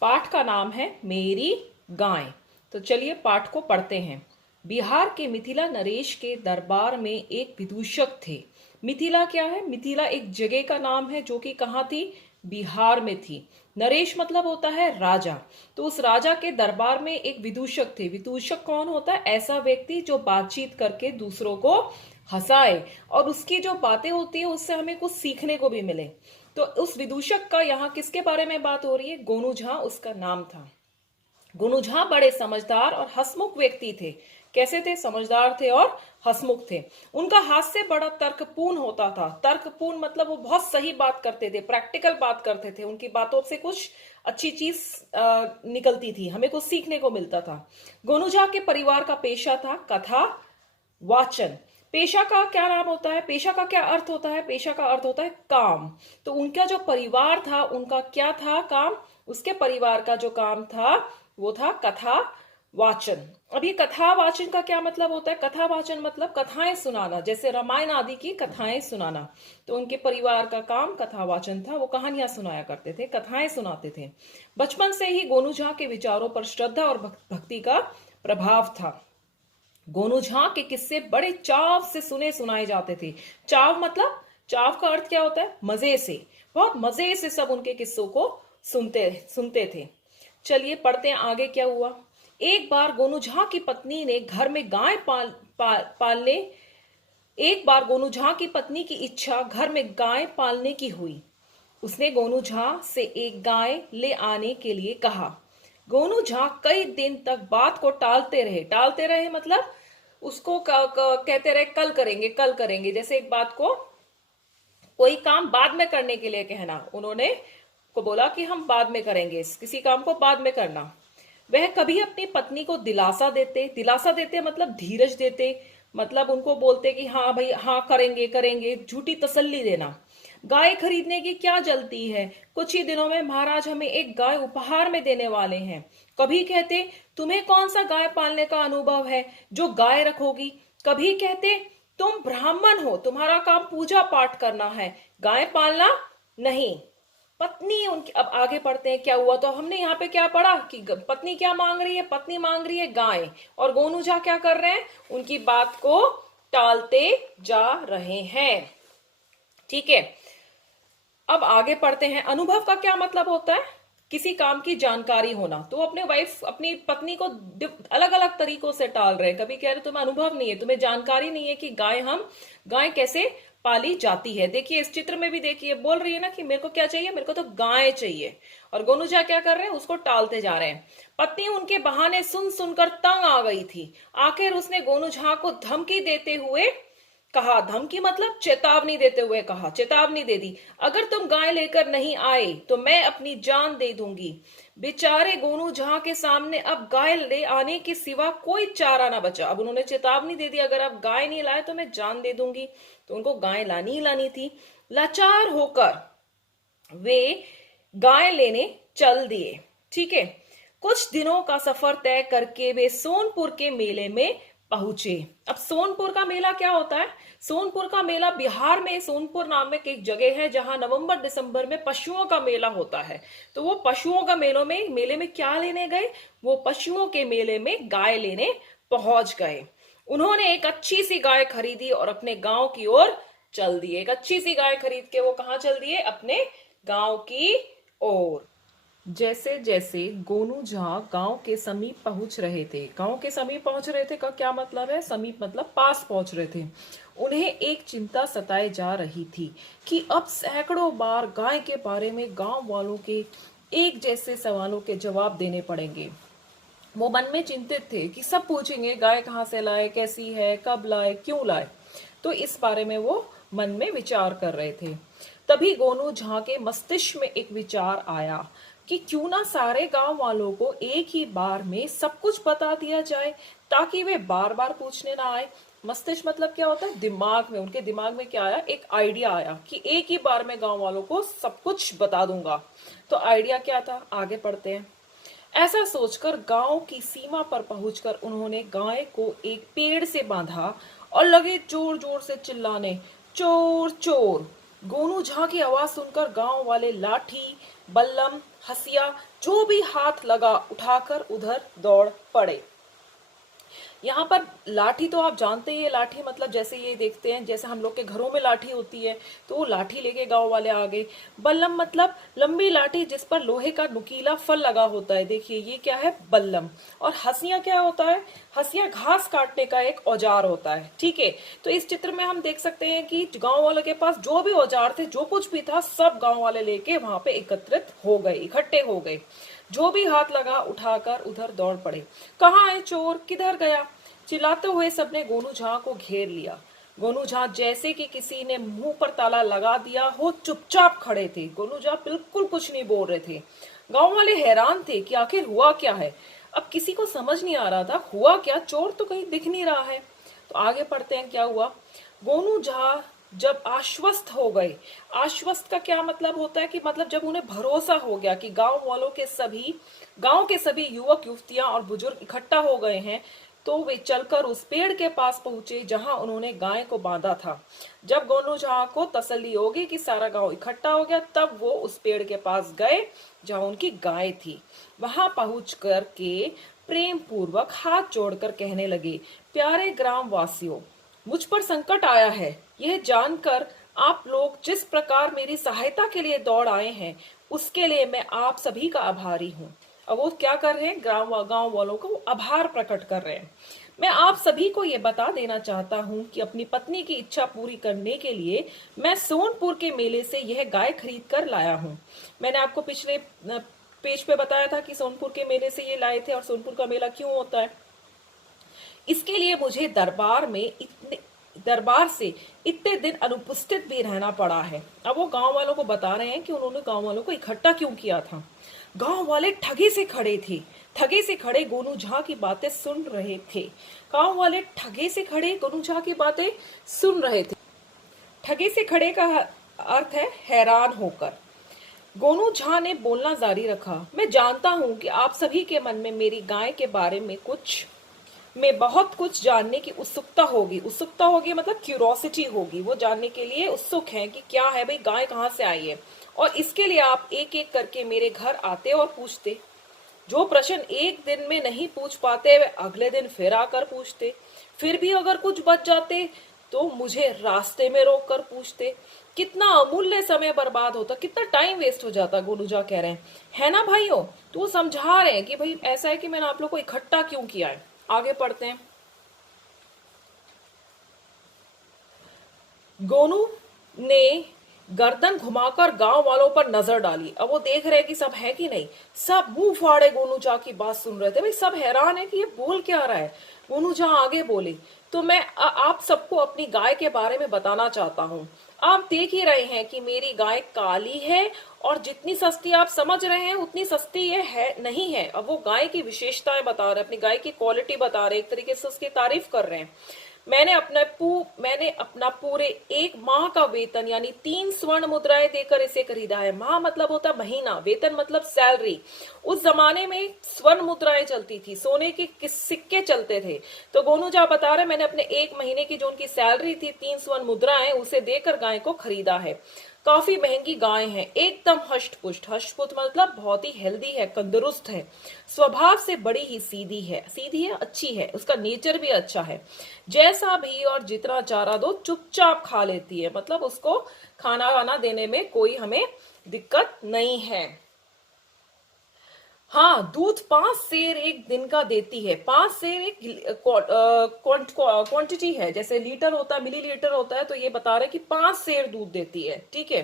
पाठ का नाम है मेरी गाय। तो चलिए पाठ को पढ़ते हैं। बिहार के मिथिला नरेश के दरबार में एक विदूषक थे। मिथिला क्या है? मिथिला एक जगह का नाम है जो कि कहाँ थी? बिहार में थी। नरेश मतलब होता है राजा। तो उस राजा के दरबार में एक विदूषक थे। विदूषक कौन होता है? ऐसा व्यक्ति जो बातचीत करके दूसरों को हंसाए और उसकी जो बातें होती है उससे हमें कुछ सीखने को भी मिले। तो उस विदूषक का यहाँ किसके बारे में बात हो रही है? गोनू झा उसका नाम था। गोनू झा बड़े समझदार और हंसमुख व्यक्ति थे। कैसे थे? समझदार थे और हंसमुख थे। उनका हास्य बड़ा तर्कपूर्ण होता था। तर्कपूर्ण मतलब वो बहुत सही बात करते थे, प्रैक्टिकल बात करते थे। उनकी बातों से कुछ अच्छी चीज निकलती थी, हमें कुछ सीखने को मिलता था। गोनू झा के परिवार का पेशा था कथा वाचन। पेशा का क्या नाम होता है? पेशा का क्या अर्थ होता है? पेशा का अर्थ होता है काम। तो उनका जो परिवार था उनका क्या था काम? उसके परिवार का जो काम था वो था कथा वाचन। अब ये कथा वाचन का क्या मतलब होता है? कथा वाचन मतलब कथाएं सुनाना, जैसे रामायण आदि की कथाएं सुनाना। तो उनके परिवार का काम कथा वाचन था। वो कहानियां सुनाया करते थे, कथाएं सुनाते थे। बचपन से ही गोनू झा के विचारों पर श्रद्धा और भक्ति का प्रभाव था। गोनू झा के किस्से बड़े चाव से सुने सुनाए जाते थे। चाव मतलब, चाव का अर्थ क्या होता है? मजे से। बहुत मजे से सब उनके किस्सों को सुनते सुनते थे। चलिए पढ़ते हैं आगे क्या हुआ। एक बार गोनू झा की पत्नी ने घर में गाय पालने एक बार गोनू झा की पत्नी की इच्छा घर में गाय पालने की हुई। उसने गोनू झा से एक गाय ले आने के लिए कहा। गोनू झा कई दिन तक बात को टालते रहे मतलब उसको कहते रहे कल करेंगे कल करेंगे। जैसे एक बात को, कोई काम बाद में करने के लिए कहना, उन्होंने को बोला कि हम बाद में करेंगे, किसी काम को बाद में करना। वह कभी अपनी पत्नी को दिलासा देते मतलब धीरज देते, मतलब उनको बोलते कि हाँ भाई हाँ करेंगे करेंगे, झूठी तसल्ली देना। गाय खरीदने की क्या जल्दी है, कुछ ही दिनों में महाराज हमें एक गाय उपहार में देने वाले हैं। कभी कहते तुम्हें कौन सा गाय पालने का अनुभव है जो गाय रखोगी। कभी कहते तुम ब्राह्मण हो, तुम्हारा काम पूजा पाठ करना है, गाय पालना नहीं। पत्नी उनकी, अब आगे पढ़ते हैं क्या हुआ। तो हमने यहाँ पे क्या पढ़ा कि पत्नी क्या मांग रही है? पत्नी मांग रही है गाय, और गोनू झा क्या कर रहे हैं? उनकी बात को टालते जा रहे हैं। ठीक है, अब आगे पढ़ते हैं। अनुभव का क्या मतलब होता है? किसी काम की जानकारी होना। तो अपनी पत्नी को अलग अलग तरीकों से टाल रहे हैं। कभी कह रहे तुम्हें अनुभव नहीं है, तुम्हें जानकारी नहीं है कि गाय कैसे पाली जाती है। देखिए इस चित्र में भी देखिए, बोल रही है ना कि मेरे को क्या चाहिए, मेरे को तो गाय चाहिए। और गोनू झा क्या कर रहे हैं? उसको टालते जा रहे हैं। पत्नी उनके बहाने सुन सुनकर तंग आ गई थी। आखिर उसने गोनू झा को धमकी देते हुए कहा, धमकी मतलब चेतावनी देते हुए कहा, चेतावनी दे दी, अगर तुम गाय लेकर नहीं आए तो मैं अपनी जान दे दूंगी। बेचारे गोनू झा के सामने अब गाय ले आने के सिवा कोई चारा ना बचा। अब उन्होंने चेतावनी दे दी, अगर आप गाय नहीं लाए तो मैं जान दे दूंगी। तो उनको गाय लानी ही लानी थी। लाचार होकर वे गाय लेने चल दिए। ठीक है, कुछ दिनों का सफर तय करके वे सोनपुर के मेले में पहुंचे। अब सोनपुर का मेला क्या होता है? सोनपुर का मेला बिहार में सोनपुर नाम में एक जगह है जहां नवंबर दिसंबर में पशुओं का मेला होता है। तो वो पशुओं का मेले में क्या लेने गए? वो पशुओं के मेले में गाय लेने पहुंच गए। उन्होंने एक अच्छी सी गाय खरीदी और अपने गांव की ओर चल दिए। एक अच्छी सी गाय खरीद के वो कहां चल दिए? अपने गांव की ओर। जैसे जैसे गोनू झा गांव के समीप पहुंच रहे थे, गांव के समीप पहुंच रहे थे का क्या मतलब है? समीप मतलब पास पहुंच रहे थे। उन्हें एक चिंता सताए जा रही थी कि अब सैकड़ों बार गाय के बारे में गांव वालों के एक जैसे सवालों के जवाब देने पड़ेंगे। वो मन में चिंतित थे कि सब पूछेंगे गाय कहाँ से लाए, कैसी है, कब लाए, क्यों लाए। तो इस बारे में वो मन में विचार कर रहे थे। तभी गोनू झा के मस्तिष्क में एक विचार आया कि क्यों ना सारे गांव वालों को एक ही बार में सब कुछ बता दिया जाए ताकि वे बार बार पूछने ना आए। मस्तिष्क मतलब क्या होता है? दिमाग में, उनके दिमाग में क्या आया? एक आइडिया आया कि एक ही बार में गांव वालों को सब कुछ बता दूंगा। तो आइडिया क्या था? आगे पढ़ते हैं। ऐसा सोचकर गांव की सीमा पर पहुंचकर उन्होंने गाय को एक पेड़ से बांधा और लगे जोर जोर से चिल्लाने, चोर चोर। गोनू झा की आवाज सुनकर गांव वाले लाठी, बल्लम, हसिया जो भी हाथ लगा उठाकर उधर दौड़ पड़े। यहाँ पर लाठी तो आप जानते ही है, लाठी मतलब जैसे ये देखते हैं जैसे हम लोग के घरों में लाठी होती है, तो वो लाठी लेके गांव वाले आ गए। बल्लम मतलब लंबी लाठी जिस पर लोहे का नुकीला फल लगा होता है, देखिए ये क्या है, बल्लम। और हंसिया क्या होता है, हंसिया घास काटने का एक औजार होता है, ठीक है। तो इस चित्र में हम देख सकते हैं कि गांव वालों के पास जो भी औजार थे, जो कुछ भी था, सब गांव वाले लेके वहां पे एकत्रित हो गए, इकट्ठे हो गए। जो भी हाथ लगा उठाकर उधर दौड़ पड़े। कहाँ है चोर, किधर गया, चिल्लाते हुए सबने गोनू झा को घेर लिया। गोनू झा जैसे कि किसी ने मुंह पर ताला लगा दिया हो, चुपचाप खड़े थे। गोनू झा बिल्कुल कुछ नहीं बोल रहे थे। गांव वाले हैरान थे कि आखिर हुआ क्या है। अब किसी को समझ नहीं आ रहा था हुआ क्या, चोर तो कहीं दिख नहीं रहा है। तो आगे पढ़ते हैं क्या हुआ। गोनू झा जब आश्वस्त हो गए, आश्वस्त का क्या मतलब होता है कि मतलब जब उन्हें भरोसा हो गया कि गांव के सभी युवक युवतियां और बुजुर्ग इकट्ठा हो गए हैं, तो वे चलकर उस पेड़ के पास पहुंचे जहां उन्होंने गाय को बांधा था। जब गोनू झा को तसल्ली होगी कि सारा गांव इकट्ठा हो गया, तब वो उस पेड़ के पास गए जहां उनकी गाय थी। वहां पहुंच कर के प्रेम पूर्वक हाथ जोड़कर कहने लगे, प्यारे ग्राम वासियों, मुझ पर संकट आया है। यह जानकर आप लोग जिस प्रकार मेरी सहायता के लिए दौड़ आए हैं, उसके लिए मैं आप सभी का आभारी हूँ। अब वो क्या कर रहे हैं, गांव वालों को आभार प्रकट कर रहे हैं। मैं आप सभी को ये बता देना चाहता हूँ कि अपनी पत्नी की इच्छा पूरी करने के लिए मैं सोनपुर के मेले से यह गाय खरीद कर लाया हूँ। मैंने आपको पिछले पेज पे बताया था कि सोनपुर के मेले से ये लाए थे, और सोनपुर का मेला क्यों होता है। इसके लिए मुझे दरबार से इतने दिन अनुपस्थित भी रहना पड़ा है। अब वो गांव वालों को बता रहे हैं कि उन्होंने गांव वालों को इकट्ठा क्यों किया था। गांव वाले ठगे से खड़े थे, ठगे से खड़े गोनू झा की बातें सुन रहे थे। गांव वाले ठगे से खड़े गोनू झा की बातें सुन रहे थे। ठगे से खड़े का अर्थ है हैरान होकर। गोनू झा ने बोलना जारी रखा, मैं जानता हूं कि आप सभी के मन में मेरी गाय के बारे में बहुत कुछ जानने की उत्सुकता होगी। उत्सुकता होगी मतलब क्यूरोसिटी होगी, वो जानने के लिए उत्सुक हैं कि क्या है भाई, गाय कहाँ से आई है। और इसके लिए आप एक एक करके मेरे घर आते और पूछते। जो प्रश्न एक दिन में नहीं पूछ पाते, वे अगले दिन फिर आकर पूछते। फिर भी अगर कुछ बच जाते तो मुझे रास्ते में रोक कर पूछते। कितना अमूल्य समय बर्बाद होता, कितना टाइम वेस्ट हो जाता। गोनूजा कह रहे हैं, है ना भाइयों। तो वो समझा रहे हैं कि भाई ऐसा है कि मैंने आप लोग को इकट्ठा क्यों किया है। आगे पढ़ते हैं। गोनू ने गर्दन घुमाकर गांव वालों पर नजर डाली। अब वो देख रहे हैं कि सब है कि नहीं। सब मुंह फाड़े गोनू झा की बात सुन रहे थे। भाई सब हैरान है कि ये बोल क्या रहा है। गोनू झा आगे बोले, तो मैं आप सबको अपनी गाय के बारे में बताना चाहता हूँ। आप देख ही रहे हैं कि मेरी गाय काली है, और जितनी सस्ती आप समझ रहे हैं उतनी सस्ती ये है नहीं है। अब वो गाय की विशेषताएं बता रहे हैं, अपनी गाय की क्वालिटी बता रहे हैं, एक तरीके से उसकी तारीफ कर रहे हैं। मैंने अपना पूरे एक माह का वेतन यानी 3 स्वर्ण मुद्राएं देकर इसे खरीदा है। माह मतलब होता महीना, वेतन मतलब सैलरी। उस जमाने में स्वर्ण मुद्राएं चलती थी, सोने के सिक्के चलते थे। तो गोनूजा बता रहे, मैंने अपने एक महीने की जो उनकी सैलरी थी 3 स्वर्ण मुद्राएं, उसे देकर गाय को खरीदा है। काफी महंगी गाय है, एकदम हष्ट-पुष्ट। हष्ट-पुष्ट मतलब बहुत ही हेल्दी है, तंदुरुस्त है। स्वभाव से बड़ी ही सीधी है, अच्छी है, उसका नेचर भी अच्छा है। जैसा भी और जितना चारा दो चुपचाप खा लेती है, मतलब उसको खाना वाना देने में कोई हमें दिक्कत नहीं है। हाँ, दूध 5 सेर एक दिन का देती है। 5 सेर एक क्वांटिटी है, जैसे लीटर होता है, मिलीलीटर होता है, तो ये बता रहे कि 5 सेर दूध देती है, ठीक है।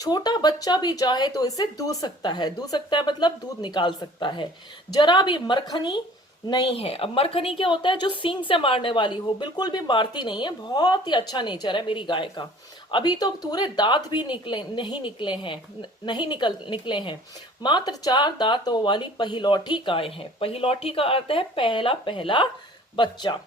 छोटा बच्चा भी चाहे तो इसे दूध सकता है। दूध सकता है मतलब दूध निकाल सकता है। जरा भी मरखनी नहीं है। अब मरखनी क्या होता है, जो सींग से मारने वाली हो, बिल्कुल भी मारती नहीं है। बहुत ही अच्छा नेचर है मेरी गाय का। अभी तो पूरे दांत भी निकले हैं। मात्र 4 दांतों वाली पहिलौठी गाय है। पहिलौठी का अर्थ है पहला पहला बच्चा।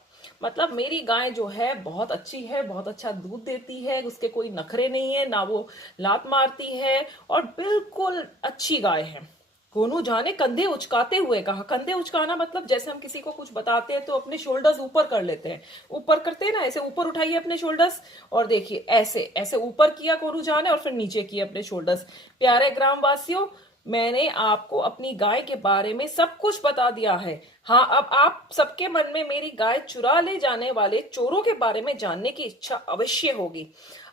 मतलब मेरी गाय जो है बहुत अच्छी है, बहुत अच्छा दूध देती है, उसके कोई नखरे नहीं है, ना वो लात मारती है, और बिल्कुल अच्छी गाय है। गोनू झा ने कंधे उचकाते हुए कहा। कंधे उचकाना मतलब जैसे हम किसी को कुछ बताते हैं तो अपने शोल्डर्स ऊपर कर लेते हैं, ऊपर करते हैं ना, ऐसे ऊपर उठाइए अपने शोल्डर्स, और देखिए ऐसे ऐसे ऊपर किया गोनू झा ने और फिर नीचे किए अपने शोल्डर्स। प्यारे ग्रामवासियों, मैंने आपको अपनी गाय के बारे में सब कुछ बता दिया है। हाँ, अब आप सबके मन में मेरी गाय चुरा ले जाने वाले चोरों के बारे में जानने की इच्छा अवश्य होगी।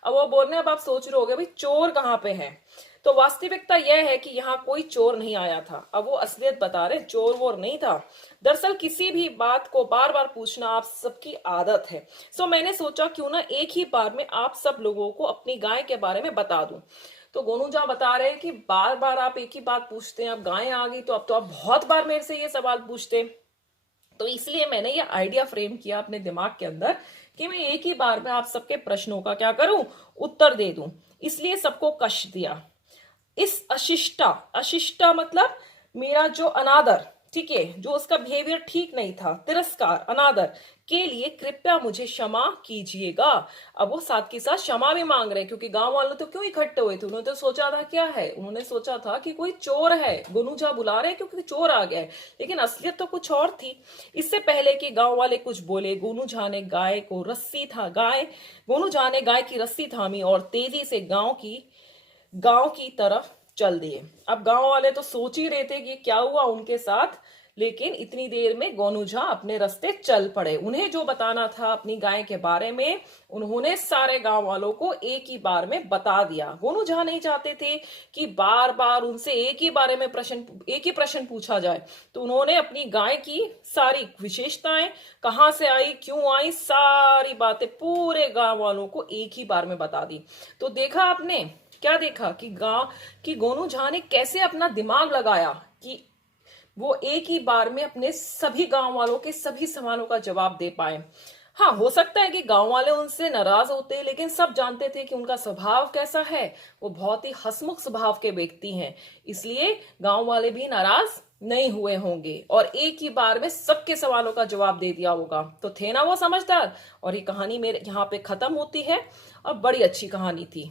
अब वो बोल रहे हैं, अब आप सोच रहे होगे भाई चोर कहाँ पे है। तो वास्तविकता यह है कि यहाँ कोई चोर नहीं आया था। अब वो असलियत बता रहे, चोर वोर नहीं था। दरअसल किसी भी बात को बार बार पूछना आप सबकी आदत है। सो मैंने सोचा क्यों ना एक ही बार में आप सब लोगों को अपनी गाय के बारे में बता दूं। तो गोनू झा बता रहे हैं कि बार बार आप एक ही बात पूछते हैं, अब गायें आ गई तो अब तो आप बहुत बार मेरे से ये सवाल पूछते हैं। तो इसलिए मैंने ये आइडिया फ्रेम किया अपने दिमाग के अंदर कि मैं एक ही बार में आप सबके प्रश्नों का क्या करूं, उत्तर दे दूं। इसलिए सबको कष्ट दिया। इस अशिष्टा, अशिष्टा मतलब मेरा जो अनादर, ठीक है, जो उसका बिहेवियर ठीक नहीं था, तिरस्कार, अनादर के लिए कृपया मुझे क्षमा कीजिएगा। अब वो साथ के साथ क्षमा भी मांग रहे हैं, क्योंकि गांव वाले तो क्यों इकट्ठे हुए थे, उन्होंने तो सोचा था क्या है, उन्होंने सोचा था कि कोई चोर है, गोनू झा बुला रहे हैं क्योंकि चोर आ गया है, लेकिन असलियत तो कुछ और थी। इससे पहले कि गांव वाले कुछ बोले, गोनू झा ने गाय को रस्सी था गाय गोनू झा ने गाय की रस्सी थामी और तेजी से गांव की तरफ चल दिए। अब गांव वाले तो सोच ही रहे थे कि क्या हुआ उनके साथ, लेकिन इतनी देर में गोनू झा अपने रास्ते चल पड़े। उन्हें जो बताना था अपनी गाय के बारे में, उन्होंने सारे गांव वालों को एक ही बार में बता दिया। गोनू झा नहीं चाहते थे कि बार बार उनसे एक ही प्रश्न पूछा जाए, तो उन्होंने अपनी गाय की सारी विशेषताएं, कहां से आई, क्यों आई, सारी बातें पूरे गांव वालों को एक ही बार में बता दी। तो देखा आपने, क्या देखा कि गोनू झा ने कैसे अपना दिमाग लगाया कि वो एक ही बार में अपने सभी गांव वालों के सभी सवालों का जवाब दे पाए। हाँ, हो सकता है कि गांव वाले उनसे नाराज होते, लेकिन सब जानते थे कि उनका स्वभाव कैसा है, वो बहुत ही हंसमुख स्वभाव के व्यक्ति हैं, इसलिए गांव वाले भी नाराज नहीं हुए होंगे और एक ही बार में सबके सवालों का जवाब दे दिया होगा। तो थे ना वो समझदार। और ये कहानी मेरे यहाँ पे खत्म होती है और बड़ी अच्छी कहानी थी।